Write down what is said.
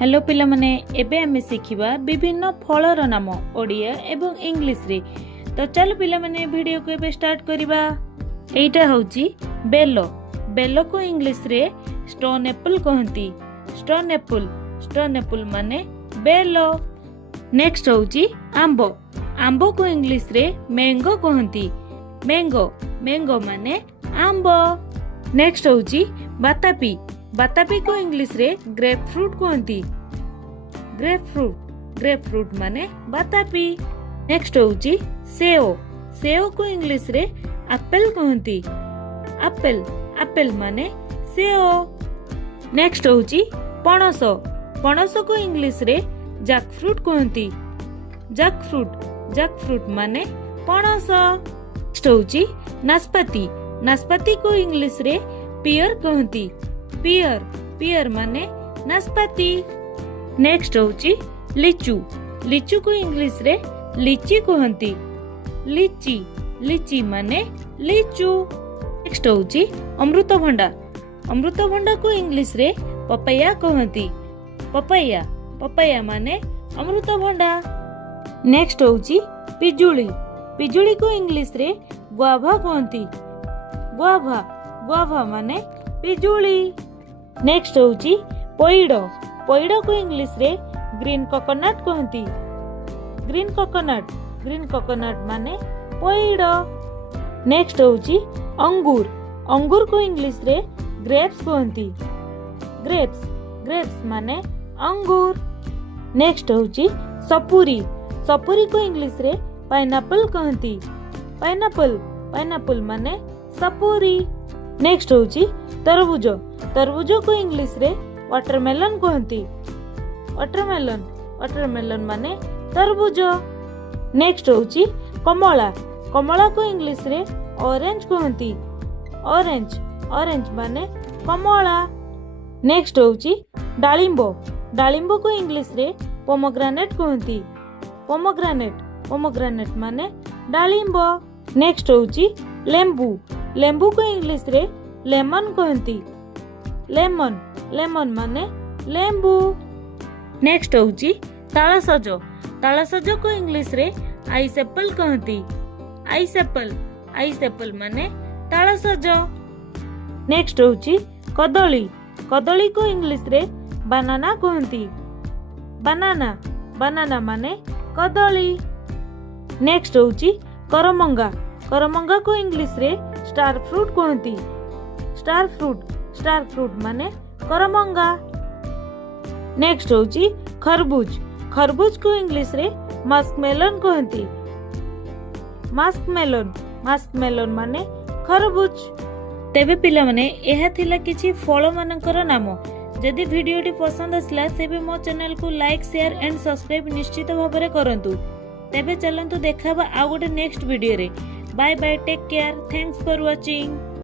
Hello पिला माने एबे आमे शिखिबा विभिन्न फलर नाम ओडिया एवं इंग्लिश रे। तो चल पिला माने वीडियो को एबे स्टार्ट करिबा। एइटा होची बेलो। बेलो को इंग्लिश रे स्टोन एप्पल कहंती। स्टोन एप्पल माने बेलो। नेक्स्ट होची आंबो। आंबो को इंग्लिश रे मैंगो कहंती। मैंगो माने आंबो। नेक्स्ट होची बातापी। बातापी को इंग्लिश रे ग्रेप फ्रूट कहंती। ग्रेप फ्रूट माने बातापी। नेक्स्ट होची सेओ को इंग्लिश रे एप्पल कहंती। एप्पल माने सेओ। नेक्स्ट होची पणस को इंग्लिश रे जैक फ्रूट कहंती। जैक फ्रूट माने पणस। नेक्स्ट होची नाशपाती को इंग्लिश रे पियर कहंती। पियर माने नाशपाती। नेक्स्ट होची लिचू को इंग्लिश रे लीची कहंती। लीची माने लीचू। नेक्स्ट होची अमृतभंडा को इंग्लिश रे पपैया कहंती। पपैया माने अमृतभंडा। नेक्स्ट होची पिजुली को इंग्लिश रे गुआभा कहंती। गुआभा माने पिजुली। नेक्स्ट होची पइडो को इंग्लिश रे ग्रीन कोकोनट कहंती। ग्रीन कोकोनट माने पइडो। नेक्स्ट होची अंगूर को इंग्लिश रे ग्रेप्स कहंती। ग्रेप्स माने अंगूर। नेक्स्ट होची सपुरी को इंग्लिश रे पाइनएप्पल कहंती। पाइनएप्पल माने सपुरी। नेक्स्ट होची तरबूज को इंग्लिश रे वाटरमेलन कहंती। वाटरमेलन माने तरबूज। नेक्स्ट होची कमला को इंग्लिश रे ऑरेंज कहंती। ऑरेंज माने कमला। नेक्स्ट होची डालिंबो को इंग्लिश रे पोमोग्रेनेट कहंती। पोमोग्रेनेट माने डालिंबो। नेक्स्ट होची लेंबू को इंग्लिश रे लेमन कहंती। लेमन माने लेंबू। नेक्स्ट होची तालसज को इंग्लिश रे आइस एप्पल कहंती। आइस एप्पल माने तालसज। नेक्स्ट होची कदली को इंग्लिश रे बनाना कहंती। बनाना माने कदली। नेक्स्ट होची करमंगा को इंग्लिश रे स्टार फ्रूट कहंती। स्टार फ्रूट माने करमंगा। नेक्स्ट होची खरबूज को इंग्लिश रे मस्कमेलन कहंती। मस्कमेलन माने खरबूज। तेबे पिला माने एहा थिला किछि फल मानकर नाम। जदि वीडियोटी पसंद आसला तेबे मो चैनल को लाइक शेयर एंड सब्सक्राइब निश्चित भाबरे करंतु। तेबे चलंतु देखाबा आ गोटे नेक्स्ट वीडियो रे। Bye bye, take care, thanks for watching.